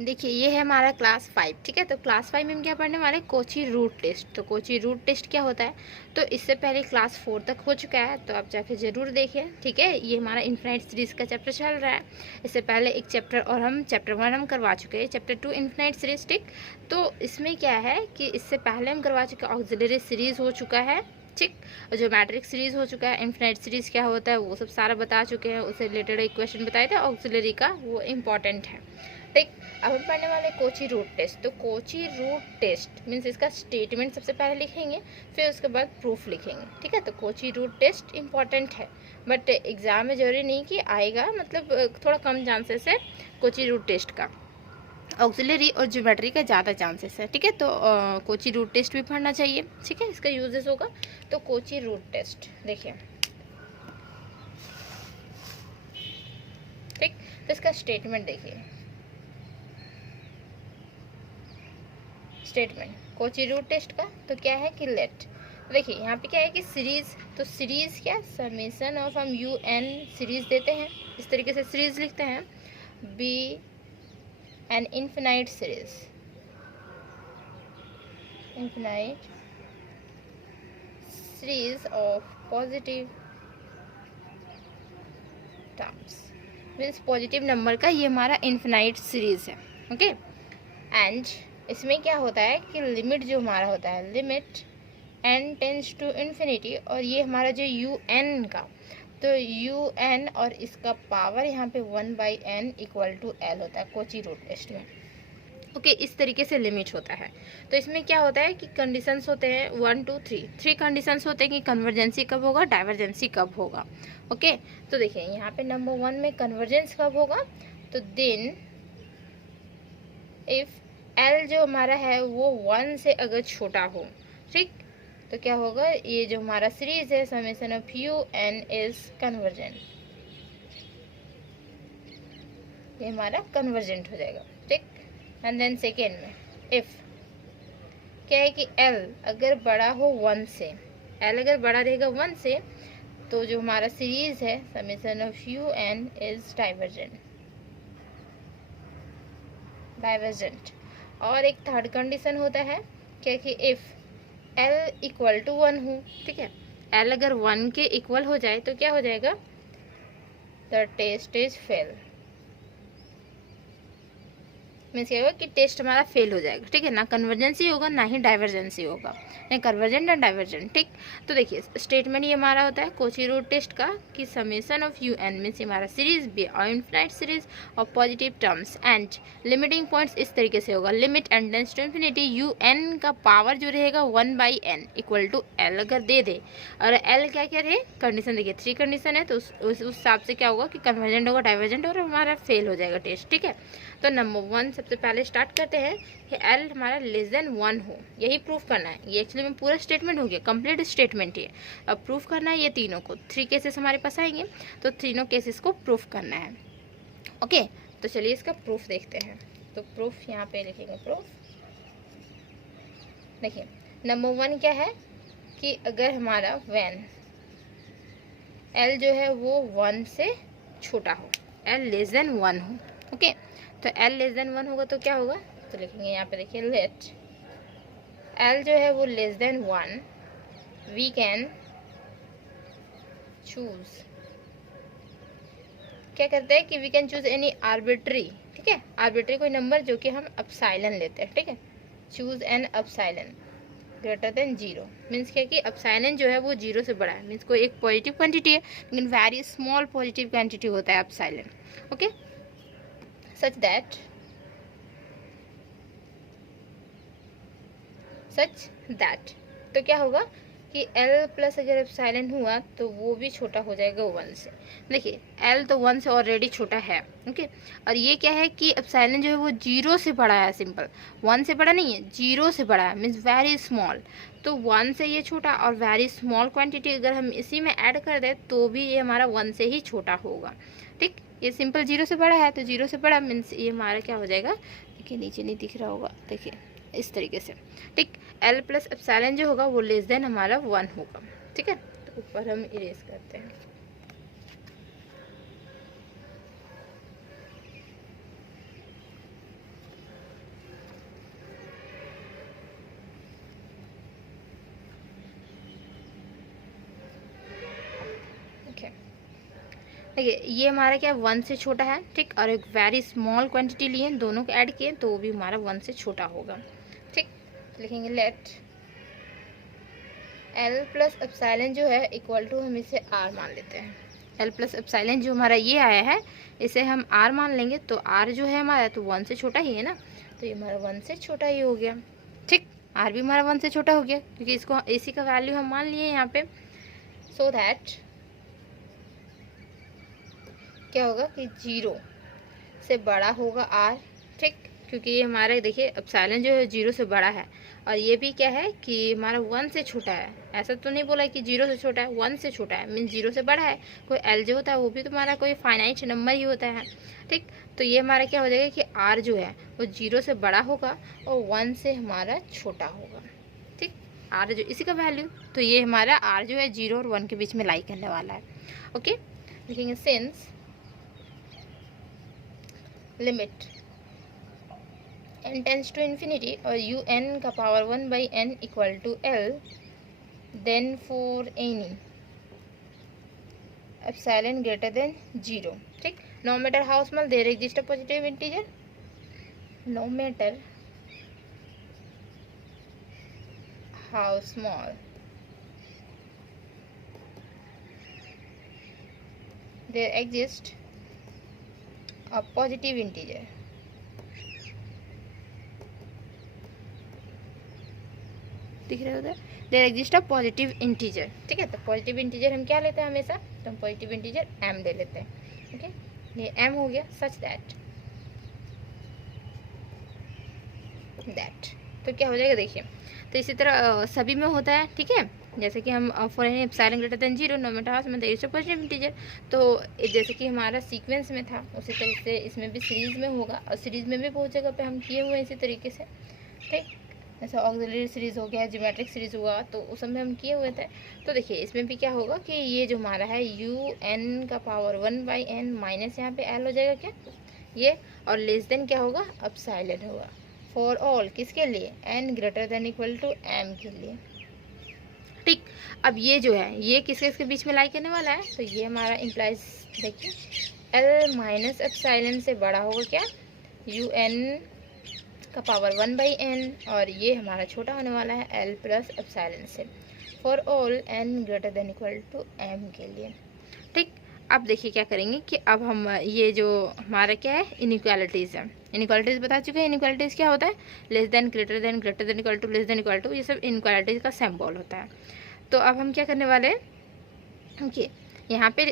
देखिए ये है हमारा क्लास 5, ठीक है। तो क्लास 5 में हम क्या पढ़ने वाले हैं, कोची रूट टेस्ट। तो कोची रूट टेस्ट क्या होता है, तो इससे पहले क्लास 4 तक हो चुका है, तो आप जाके ज़रूर देखें, ठीक है। ये हमारा इन्फिनाइट सीरीज़ का चैप्टर चल रहा है। इससे पहले एक चैप्टर और हम चैप्टर 1 हम करवा चुके हैं, चैप्टर 2 इन्फिनाइट सीरीज, ठीक। तो इसमें क्या है कि इससे पहले हम करवा चुके ऑक्सिलरी सीरीज़ हो चुका है, ठीक। और जो मैट्रिक सीरीज़ हो चुका है, इन्फिनाइट सीरीज़ क्या होता है वो सब सारा बता चुके हैं, उससे रिलेटेड एक क्वेश्चन बताए थे ऑक्सिलरी का, वो इम्पॉर्टेंट है, ठीक। अब हम पढ़ने वाले कोची रूट टेस्ट। तो कोची रूट टेस्ट मीन्स इसका स्टेटमेंट सबसे पहले लिखेंगे, फिर उसके बाद प्रूफ लिखेंगे, ठीक है। तो कोची रूट टेस्ट इंपॉर्टेंट है, बट एग्जाम में जरूरी नहीं कि आएगा, मतलब थोड़ा कम चांसेस है कोची रूट टेस्ट का। ऑक्सिलरी और ज्योमेट्री का ज़्यादा चांसेस है, ठीक है। तो कोची रूट टेस्ट भी पढ़ना चाहिए, ठीक है, इसका यूजेस होगा। तो कोची रूट टेस्ट देखिए, ठीक। तो इसका स्टेटमेंट देखिए, स्टेटमेंट कोची रूट टेस्ट का तो क्या है कि लेट, देखिए यहाँ पे क्या है कि सीरीज, तो सीरीज क्या, समेशन ऑफ हम यू एन सीरीज देते हैं, इस तरीके से सीरीज लिखते हैं, be an infinite series, infinite series of positive terms, means positive number का ये हमारा इन्फिनाइट सीरीज है, ओके। एंड इसमें क्या होता है कि लिमिट जो हमारा होता है, limit n tends to infinity, और ये हमारा जो यू एन का, तो यू एन और इसका पावर यहाँ पे 1/n इक्वल टू l होता है कोची रूट टेस्ट में, ओके। इस तरीके से लिमिट होता है। तो इसमें क्या होता है कि कंडीशंस होते हैं 1 2 3, 3 कंडीशंस होते हैं कि कन्वर्जेंसी कब होगा, डाइवर्जेंसी कब होगा, ओके। तो देखिए यहाँ पे नंबर 1 में कन्वर्जेंस कब होगा, तो देन इफ L जो हमारा है वो 1 से अगर छोटा हो, ठीक, तो क्या होगा, ये जो हमारा सीरीज है summation of u n is convergent, ये हमारा कन्वर्जेंट हो जाएगा, ठीक। एंड देन सेकेंड में इफ क्या है कि L अगर बड़ा हो 1 से, L अगर बड़ा रहेगा 1 से, तो जो हमारा सीरीज है summation of u n is divergent, divergent. और एक थर्ड कंडीशन होता है क्या कि इफ L इक्वल टू 1 हो, ठीक है, L अगर 1 के इक्वल हो जाए तो क्या हो जाएगा, the test is fail, means क्या होगा कि टेस्ट हमारा फेल हो जाएगा, ठीक है। ना कन्वर्जेंसी होगा ना ही डाइवर्जेंसी होगा, नहीं कन्वर्जेंट ना डाइवर्जेंट, ठीक। तो देखिए स्टेटमेंट ये हमारा होता है कोची रूट टेस्ट का कि summation of u n means हमारा सीरीज बी और इन्फिनाइट सीरीज और positive terms and limiting points इस तरीके से होगा, limit and tends to infinity u n का पावर जो रहेगा 1/n इक्वल टू l अगर दे दे, और l क्या क्या रहे कंडीशन, देखिए 3 कंडीशन है, तो उस हिसाब से क्या होगा कि कन्वर्जेंट होगा, डाइवर्जेंट और हमारा फेल हो जाएगा टेस्ट, ठीक है। तो नंबर 1 सबसे पहले स्टार्ट करते हैं कि L हमारा लेस देन 1 हो, यही प्रूफ करना है। ये एक्चुअली में पूरा स्टेटमेंट हो गया, कंप्लीट स्टेटमेंट ये। अब प्रूफ करना है ये तीनों को, 3 केसेस हमारे पास आएंगे, तो तीनों केसेस को प्रूफ करना है, ओके। तो चलिए इसका प्रूफ देखते हैं। तो प्रूफ यहाँ पे लिखेंगे, प्रूफ देखिए नंबर 1 क्या है कि अगर हमारा व्हेन L जो है वो 1 से छोटा हो, L लेस देन 1 हो, ओके। तो L लेस देन 1 होगा तो क्या होगा, तो लिखेंगे यहाँ पे देखिए लेट L जो है वो less than 1 we can choose, क्या करते हैं कि we can choose any arbitrary, ठीक है, आर्बिट्री कोई नंबर जो कि हम अपसाइलन लेते हैं, ठीक है। Choose an epsilon greater than 0, means क्या कि अपसाइलन जो है वो 0 से बड़ा है, मीन्स कोई एक पॉजिटिव क्वांटिटी है लेकिन वेरी स्मॉल पॉजिटिव क्वांटिटी होता है अपसाइलन, ओके। सच दैट तो क्या होगा कि L प्लस अगर एप्सिलॉन हुआ तो वो भी छोटा हो जाएगा 1 से। देखिए L तो 1 से ऑलरेडी छोटा है, ओके। और ये क्या है कि एप्सिलॉन जो है वो 0 से बड़ा है, सिंपल 1 से बड़ा नहीं है, 0 से बड़ा है, मीन्स वेरी स्मॉल। तो 1 से ये छोटा और वेरी स्मॉल क्वांटिटी अगर हम इसी में ऐड कर दें तो भी ये हमारा 1 से ही छोटा होगा, ठीक। ये सिंपल 0 से बड़ा है तो 0 से बड़ा मीन्स ये हमारा क्या हो जाएगा, देखिए नीचे नहीं दिख रहा होगा, देखिए इस तरीके से, ठीक। L प्लस एप्सिलॉन जो होगा वो लेस देन हमारा 1 होगा, ठीक है। तो ऊपर हम इरेज करते हैं, देखिए ये हमारा क्या 1 से छोटा है, ठीक, और एक वेरी स्मॉल क्वांटिटी लिए, दोनों को ऐड किए तो वो भी हमारा 1 से छोटा होगा, ठीक। लिखेंगे लेट L प्लस एप्सिलॉन जो है इक्वल टू, हम इसे R मान लेते हैं। L प्लस एप्सिलॉन जो हमारा ये आया है इसे हम R मान लेंगे, तो R जो है हमारा तो 1 से छोटा ही है ना, तो ये हमारा 1 से छोटा ही हो गया, ठीक। R भी हमारा 1 से छोटा हो गया क्योंकि इसको इसी का वैल्यू हम मान लिए यहाँ पे। सो दैट क्या होगा कि 0 से बड़ा होगा R, ठीक, क्योंकि ये हमारा देखिए एप्सिलॉन जो है 0 से बड़ा है, और ये भी क्या है कि हमारा 1 से छोटा है। ऐसा तो नहीं बोला कि 0 से छोटा है, 1 से छोटा है, मीन्स 0 से बड़ा है। कोई L जो होता है वो भी तुम्हारा कोई फाइनाइट नंबर ही होता है, ठीक। तो ये हमारा क्या हो जाएगा कि R जो है वो 0 से बड़ा होगा और 1 से हमारा छोटा होगा, ठीक। R जो इसी का वैल्यू, तो ये हमारा R जो है 0 और 1 के बीच में लाई करने वाला है, ओके। लिखेंगे since limit n tends to infinity और un का power 1 by n equal to L, then for any epsilon greater than 0, ठीक। No matter how small there exist a positive integer, no matter how small there exist a positive integer, दिख रहा है उधर, there exist a positive integer, ठीक है। तो positive integer हम क्या लेते हैं हमेशा, तो हम पॉजिटिव इंटीजर m ले लेते हैं, ओके। ये m हो गया सच दैट तो क्या हो जाएगा देखिए, तो इसी तरह सभी में होता है, ठीक है। जैसे कि हम for any epsilon greater than 0 no matter how small there is a positive integer, तो जैसे कि हमारा सीक्वेंस में था उसी तरीके से इसमें भी सीरीज में होगा, और सीरीज में भी बहुत जगह पे हम किए हुए हैं इसी तरीके से, ठीक। जैसे ऑक्सिलरी सीरीज हो गया, ज्योमेट्रिक सीरीज हुआ, तो उस समय हम किए हुए थे। तो देखिए इसमें भी क्या होगा कि ये जो हमारा है un का पावर 1 बाई n माइनस यहाँ पे l हो जाएगा क्या ये, और लेस देन क्या होगा एप्सिलॉन होगा फॉर ऑल, किसके लिए, n greater than equal to m के लिए, ठीक। अब ये जो है ये किसके बीच में लाई करने वाला है, तो ये हमारा इम्प्लाइज देखिए l माइनस एप्सिलॉन से बड़ा होगा क्या un का पावर 1 बाई n, और ये हमारा छोटा होने वाला है l प्लस एप्सिलॉन से, for all n greater than equal to m के लिए, ठीक। अब देखिए क्या करेंगे कि अब हम ये जो हमारा क्या है इनइक्वालिटीज़ है, इनइक्वालिटीज़ बता चुके हैं। इनइक्वालिटीज़ क्या होता है, less than greater than equal to less than equal to, ये सब इनइक्वालिटीज़ का सिंबल होता है। तो अब हम क्या करने वाले हैं कि यहाँ पे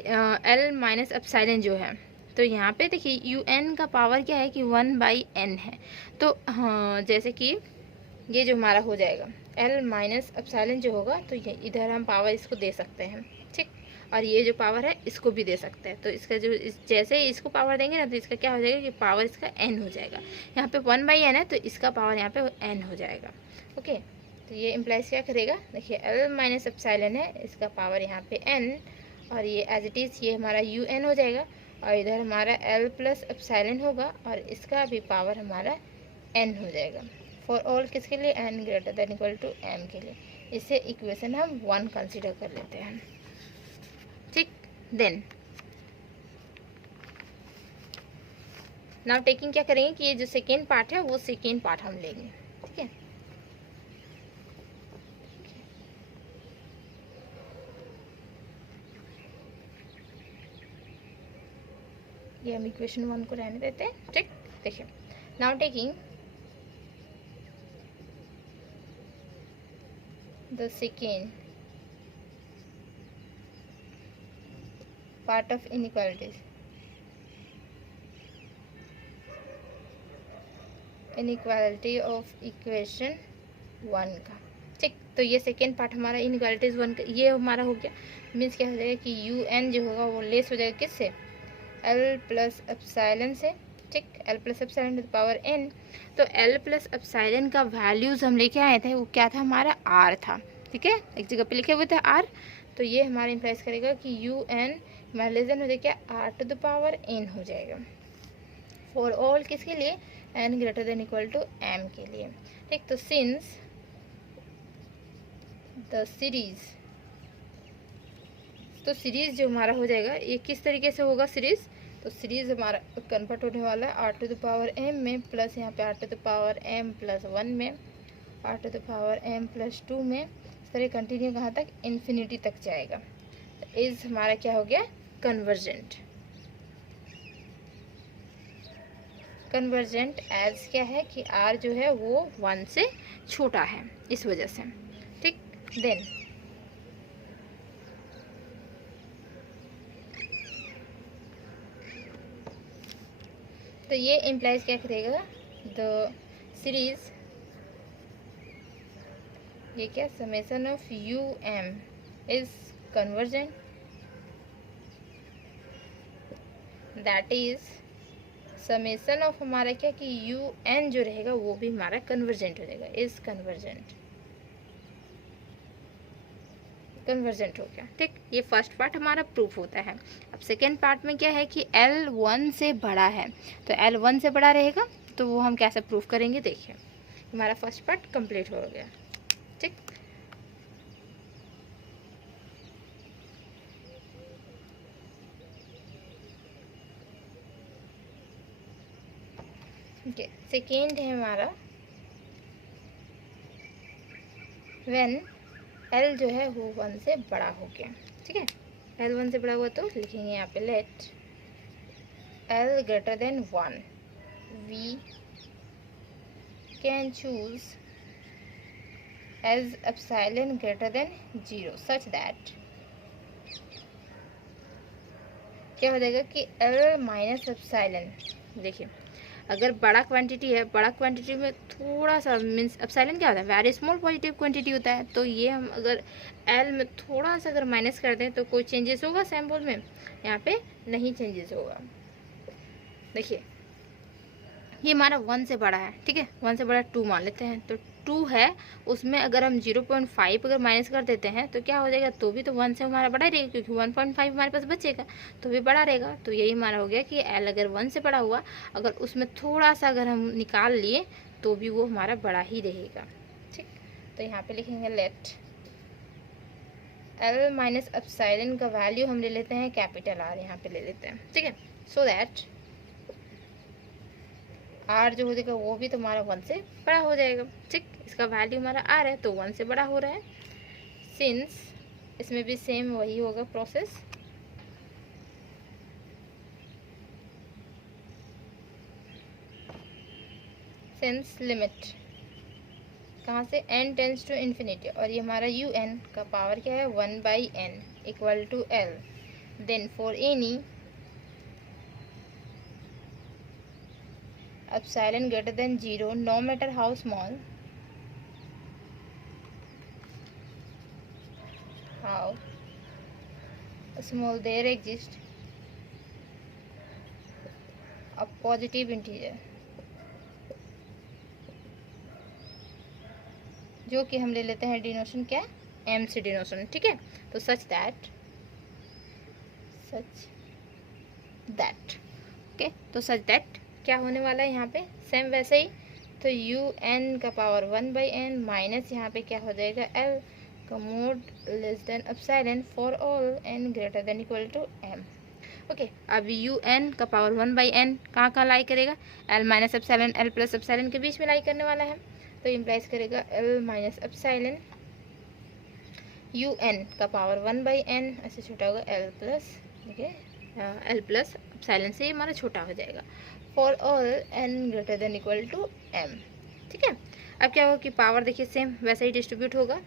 l माइनस एप्सिलॉन जो है, तो यहाँ पे देखिए un का पावर क्या है कि 1 बाई n है, तो हाँ जैसे कि ये जो हमारा हो जाएगा l माइनस एप्सिलॉन जो होगा, तो ये इधर हम पावर इसको दे सकते हैं, ठीक, और ये जो पावर है इसको भी दे सकते हैं। तो इसका जो जैसे ही इसको पावर देंगे ना तो इसका क्या हो जाएगा कि पावर इसका n हो जाएगा, यहाँ पे 1 बाई n है तो इसका पावर यहाँ पे n हो जाएगा, ओके। तो ये इम्प्लाइज क्या करेगा, देखिए l माइनस एप्सिलॉन है, इसका पावर यहाँ पे n, और ये एज इट इज़ ये हमारा un हो जाएगा, और इधर हमारा l प्लस एप्सिलॉन होगा और इसका भी पावर हमारा n हो जाएगा, फॉर ऑल किसके लिए, n greater than equal to m के लिए। इसे इक्वेशन हम 1 कंसीडर कर लेते हैं, ठीक। देन नाउ टेकिंग क्या करेंगे कि ये जो सेकेंड पार्ट है वो सेकेंड पार्ट हम लेंगे, ठीक है। ये हम इक्वेशन 1 को रहने देते हैं, ठीक। देखिए now taking the second part of inequalities, inequality of equation 1 का, ठीक। तो ये सेकेंड पार्ट हमारा इनइक्वालिटीज 1 का ये हमारा हो गया, मीन्स क्या हो जाएगा कि un जो होगा वो लेस हो जाएगा किससे, l प्लस एप्सिलॉन से, ठीक। l plus epsilon to the power n, तो l प्लस एप्सिलॉन का वैल्यूज हम लेके आए थे वो क्या था हमारा r था, ठीक है, एक जगह पे लिखे हुए थे r, तो ये हमारा इम्प्लाइज करेगा कि un हमारा लेस देन हो जाएगा r to the power n हो जाएगा, फॉर ऑल किसके लिए, n greater than equal to m के लिए, ठीक। तो सिंस द सीरीज तो सीरीज़ जो हमारा हो जाएगा ये किस तरीके से होगा सीरीज़, तो सीरीज़ हमारा कन्वर्ट होने वाला है r to the power m में, प्लस यहाँ पे r to the power m plus 1 में, r to the power m plus 2 में, इस तरह कंटिन्यू कहाँ तक, इन्फिनिटी तक जाएगा। तो इज हमारा क्या हो गया, कन्वर्जेंट। कन्वर्जेंट एज क्या है कि आर जो है वो 1 से छोटा है, इस वजह से, ठीक। देन तो ये इम्प्लाइज क्या करेगा, द सीरीज, ये क्या, summation of u m is convergent, that is summation of हमारा क्या कि यू एन जो रहेगा वो भी हमारा कन्वर्जेंट हो जाएगा, इज कन्वर्जेंट, कन्वर्जेंट हो गया, ठीक। ये फर्स्ट पार्ट हमारा प्रूफ होता है। अब सेकेंड पार्ट में क्या है कि L 1 से बड़ा है, तो L 1 से बड़ा रहेगा तो वो हम कैसे प्रूफ करेंगे, देखिए हमारा फर्स्ट पार्ट कंप्लीट हो गया, ठीक। ओके, सेकेंड है हमारा व्हेन L जो है वो 1 से बड़ा हो गया, ठीक है। L 1 से बड़ा हुआ तो लिखेंगे यहाँ पे let L greater than 1, we can choose as epsilon greater than 0 such that क्या हो जाएगा कि L माइनस एप्सिलॉन, देखिए अगर बड़ा क्वांटिटी है, बड़ा क्वांटिटी में थोड़ा सा मीन्स एप्सिलॉन क्या होता है, वेरी स्मॉल पॉजिटिव क्वांटिटी होता है, तो ये हम अगर एल में थोड़ा सा अगर माइनस कर दें तो कोई चेंजेस होगा सैम्पल में, यहाँ पे नहीं चेंजेस होगा। देखिए ये हमारा 1 से बड़ा है, ठीक है, 1 से बड़ा 2 मान लेते हैं, तो 2 है, उसमें अगर हम 0.5 अगर माइनस कर देते हैं तो क्या हो जाएगा, तो भी तो 1 से हमारा बड़ा रहेगा, क्योंकि 1.5 हमारे पास बचेगा तो भी बड़ा रहेगा। तो यही हमारा हो गया कि L अगर 1 से बड़ा हुआ, अगर उसमें थोड़ा सा अगर हम निकाल लिए तो भी वो हमारा बड़ा ही रहेगा, ठीक। तो यहाँ पे लिखेंगे लेट L माइनस एप्सिलॉन का वैल्यू हम ले लेते हैं कैपिटल R, यहाँ पे ले लेते हैं, ठीक है, सो दैट R जो हो जाएगा वो भी तुम्हारा 1 से बड़ा हो जाएगा, ठीक। इसका वैल्यू हमारा R है तो 1 से बड़ा हो रहा है, सिंस इसमें भी सेम वही होगा प्रोसेस, सिंस लिमिट कहाँ से, n टेंस टू इन्फिनिटी, और ये हमारा un का पावर क्या है 1/n equal to L, then for any epsilon greater than 0 no matter how small, there exists a positive integer, जो कि हम ले लेते हैं डिनोशन क्या, m से डिनोशन, ठीक है। तो सच दैट ओके, तो सच दैट क्या होने वाला है यहाँ पे, सेम वैसे ही, तो un का पावर 1/n माइनस यहाँ पे क्या हो जाएगा L का mod less than epsilon for all n greater than equal to m, okay. अब un का पावर 1/n कहाँ लाई करेगा, L minus epsilon L plus epsilon के बीच में लाई करने वाला है, तो इम्प्लाइज करेगा L माइनस एप्सिलॉन un का पावर 1/n ऐसे छोटा होगा L प्लस, ठीक है, L प्लस एप्सिलॉन से हमारा छोटा हो जाएगा, for all n greater than equal to m, ठीक है। अब क्या होगा कि पावर देखिए सेम वैसा ही डिस्ट्रीब्यूट होगा,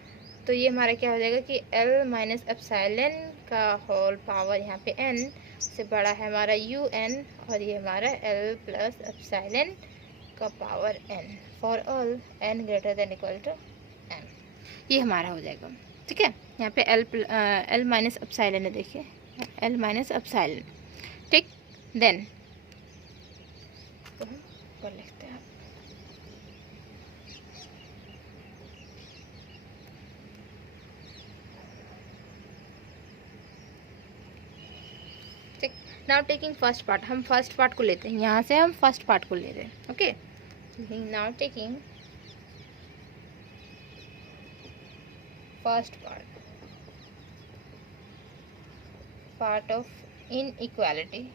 तो ये हमारा क्या हो जाएगा कि L माइनस एप्सिलॉन का होल पावर यहाँ पे n से बड़ा है हमारा un, और ये हमारा L प्लस एप्सिलॉन का power n for all n greater than equal to m, ये हमारा हो जाएगा, ठीक है। यहाँ पे L माइनस एप्सिलॉन है, देखिए L माइनस एप्सिलॉन, ठीक। देन तो हम कर लिखते हैं, ठीक। नाउ टेकिंग फर्स्ट पार्ट, हम फर्स्ट पार्ट को लेते हैं, यहाँ से हम फर्स्ट पार्ट को ले रहे हैं, okay. Now taking first part, part of inequality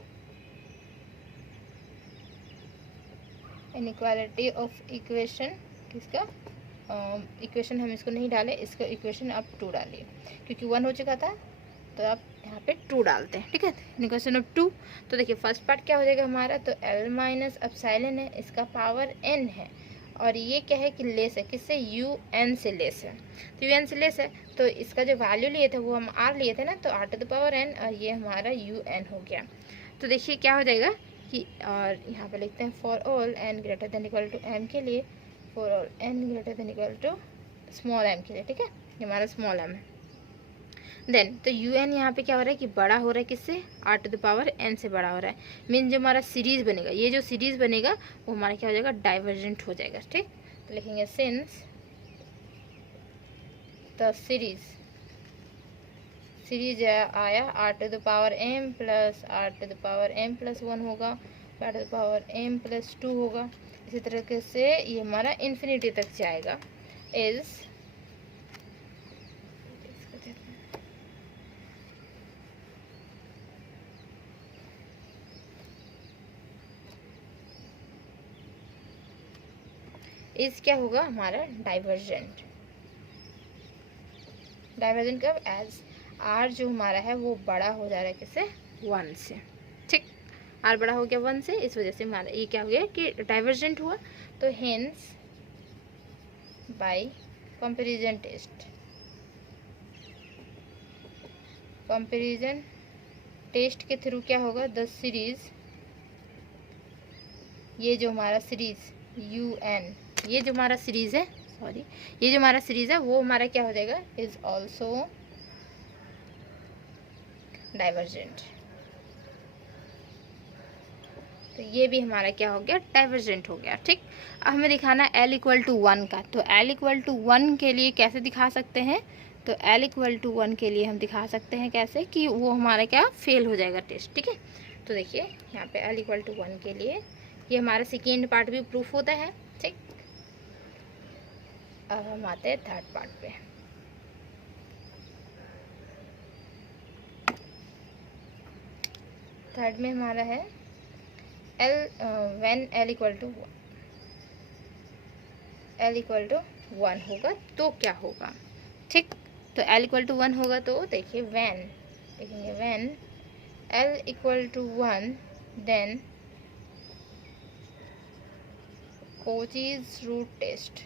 of equation, किसका इक्वेशन हम इसको नहीं डाले, इसको इक्वेशन आप 2 डालिए क्योंकि 1 हो चुका था, तो आप यहाँ पे 2 डालते हैं, ठीक है। इक्वेशन ऑफ 2, तो देखिए फर्स्ट पार्ट क्या हो जाएगा हमारा, तो L माइनस एप्सिलॉन है, इसका पावर n है, और ये क्या है कि लेस है, किससे, UN से लेस है, तो UN से लेस है, तो इसका जो वैल्यू लिए थे वो हम R लिए थे ना, तो R to the power n, और ये हमारा UN हो गया। तो देखिए क्या हो जाएगा कि, और यहाँ पे लिखते हैं for all n greater than equal to m के लिए, for all n greater than equal to small m के लिए, ठीक है, ये हमारा स्मॉल m है। देन तो UN यहाँ पे क्या हो रहा है कि बड़ा हो रहा है, किससे, R to the power n से बड़ा हो रहा है, मीन जो हमारा सीरीज बनेगा, ये जो सीरीज बनेगा वो हमारा क्या हो जाएगा, डाइवर्जेंट हो जाएगा, ठीक। तो लिखेंगे सिंस द सीरीज आया R to the power m plus R to the power m plus 1 होगा, R to the power m plus 2 होगा, इसी तरीके से ये हमारा इन्फिनिटी तक जाएगा, इस क्या होगा हमारा डाइवर्जेंट कब, एज R जो हमारा है वो बड़ा हो जा रहा है किससे, 1 से, ठीक, R बड़ा हो गया 1 से, इस वजह से हमारा ये क्या हो गया कि डाइवर्जेंट हुआ। तो हेंस बाय कंपैरिजन टेस्ट के थ्रू क्या होगा, द सीरीज, ये जो हमारा सीरीज UN, ये जो हमारा सीरीज है, सॉरी, ये जो हमारा सीरीज है वो हमारा क्या हो जाएगा, इज ऑल्सो डाइवर्जेंट, तो ये भी हमारा क्या हो गया, डाइवर्जेंट हो गया, ठीक। अब हमें दिखाना L इक्वल टू 1 का, तो L इक्वल टू 1 के लिए कैसे दिखा सकते हैं, तो L इक्वल टू 1 के लिए हम दिखा सकते हैं कैसे कि वो हमारा क्या फेल हो जाएगा टेस्ट, ठीक है। तो देखिए यहाँ पे L इक्वल टू 1 के लिए ये हमारा सेकेंड पार्ट भी प्रूफ होता है, ठीक। अब हम आते हैं थर्ड पार्ट पे। थर्ड में हमारा है व्हेन L इक्वल टू 1 होगा तो क्या होगा, ठीक। तो L इक्वल टू 1 होगा तो देखिए when L equal to 1 then Cauchy's root test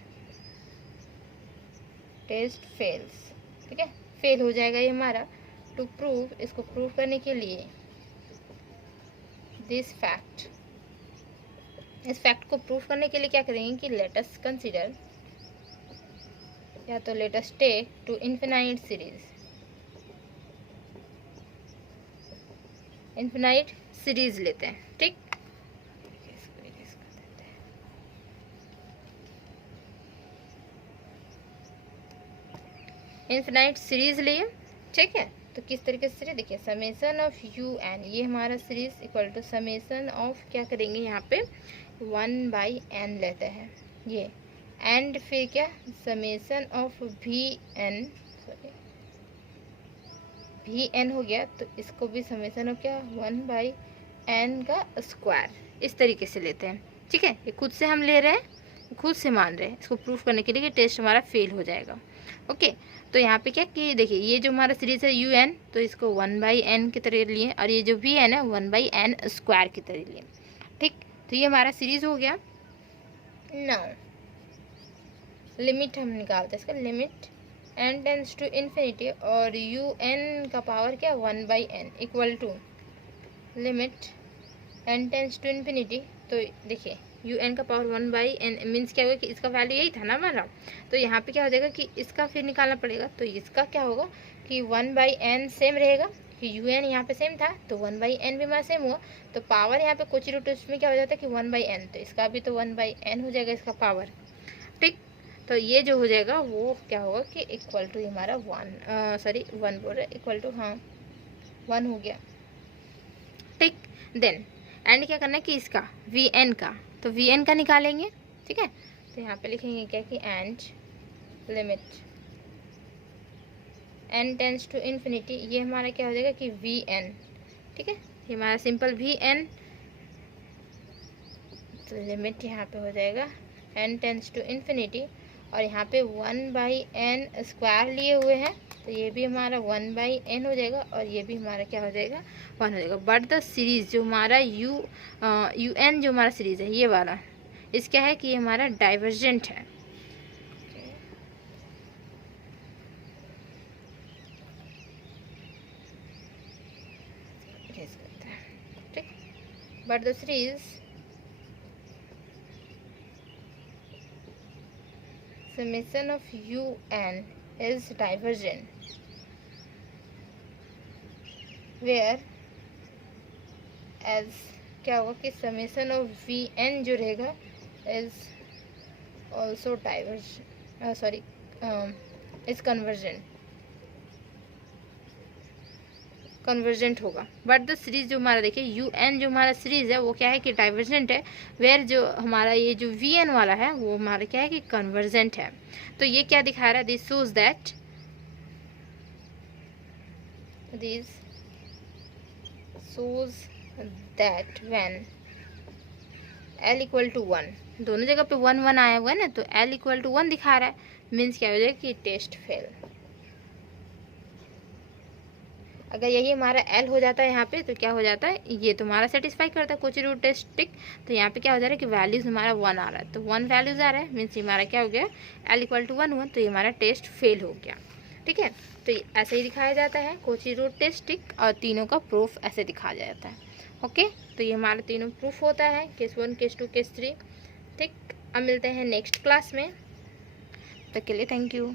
fails, ठीक है, फेल हो जाएगा ये हमारा। टू प्रूव, इसको प्रूव करने के लिए दिस फैक्ट, इस फैक्ट को प्रूव करने के लिए क्या करेंगे कि लेट अस कंसीडर, या तो let us take two infinite series लेते हैं, ठीक। इनफिनाइट सीरीज लिए, ठीक है। तो किस तरीके से, देखिए समेसन ऑफ UN, ये हमारा series equal to summation of, क्या करेंगे यहाँ पे 1/n लेते हैं ये, एंड फिर क्या समेसन ऑफ VN हो गया, तो इसको भी समेसन ऑफ क्या 1/n का स्क्वायर, इस तरीके से लेते हैं, ठीक है। ये खुद से हम ले रहे हैं, खुद से मान रहे हैं, इसको प्रूफ करने के लिए कि टेस्ट हमारा फेल हो जाएगा, ओके। तो यहाँ पे क्या कि देखिए ये जो हमारा सीरीज है UN, तो इसको 1/n की तरह लिए, और ये जो VN है 1/n स्क्वायर की तरह लिए, ठीक। तो ये हमारा सीरीज हो गया। नाउ लिमिट हम निकालते हैं, इसका limit n tends to infinity, और UN का पावर क्या 1/n equal to limit n tends to infinity. तो देखिए UN का पावर 1/n मीन्स क्या होगा कि इसका वैल्यू यही था ना हमारा, तो यहाँ पे क्या हो जाएगा कि इसका फिर निकालना पड़ेगा, तो इसका क्या होगा कि 1/n सेम रहेगा, कि UN यहाँ पे सेम था तो 1/n भी हमारा सेम हुआ, तो पावर यहाँ पे कोची रूट में क्या हो जाता है कि 1/n, तो इसका भी तो 1/n हो जाएगा इसका पावर, ठीक। तो ये जो हो जाएगा वो क्या होगा कि इक्वल टू हमारा 1 बोल रहे इक्वल टू, हाँ 1 हो गया, ठीक। देन एंड क्या करना है कि इसका VN का, तो VN का निकालेंगे, ठीक है। तो यहाँ पे लिखेंगे क्या कि and limit n tends to infinity, ये हमारा क्या हो जाएगा कि वी एन, ठीक है, ये हमारा सिंपल वी एन। तो लिमिट यहाँ पे हो जाएगा n टेंस टू इन्फिनिटी, और यहाँ पे 1/n स्क्वायर लिए हुए हैं, तो ये भी हमारा 1/n हो जाएगा, और ये भी हमारा क्या हो जाएगा 1 हो जाएगा। बट द सीरीज़ जो हमारा यू एन जो हमारा सीरीज़ है ये वाला, इस क्या है कि ये हमारा डाइवर्जेंट है। ठीक, but the series summation of un is divergent, where as क्या होगा कि summation of vn जो रहेगा is also divergent, is convergent होगा। बट द सीरीज जो हमारा देखिए यू एन जो हमारा सीरीज है वो क्या है कि डाइवर्जेंट है, वेयर जो हमारा ये जो वी एन वाला है वो हमारा क्या है कि कन्वर्जेंट है। तो ये क्या दिखा रहा है, this shows that when L equal to 1, दोनों जगह पे 1 1 आया हुआ है ना, तो एल इक्वल टू 1 दिखा रहा है, मीन्स क्या हो जाएगा कि टेस्ट फेल। अगर यही हमारा एल हो जाता है यहाँ पे तो क्या हो जाता है, ये तुम्हारा सेटिस्फाई करता है कोची रूट टेस्ट टिक। तो यहाँ पे क्या हो जा रहा है कि वैल्यूज हमारा 1 आ रहा है, तो 1 वैल्यूज आ रहा है, मीन्स हमारा क्या हो गया एल इक्वल टू 1 हुआ, तो ये हमारा टेस्ट फेल हो गया। ठीक है, तो ऐसे ही दिखाया जाता है कोची रूट टेस्ट टिक, और तीनों का प्रूफ ऐसे दिखाया जाता है। ओके, तो ये हमारा तीनों प्रूफ होता है, केस 1, केस 2, केस 3। ठीक, अब मिलते हैं नेक्स्ट क्लास में, तब के लिए थैंक यू।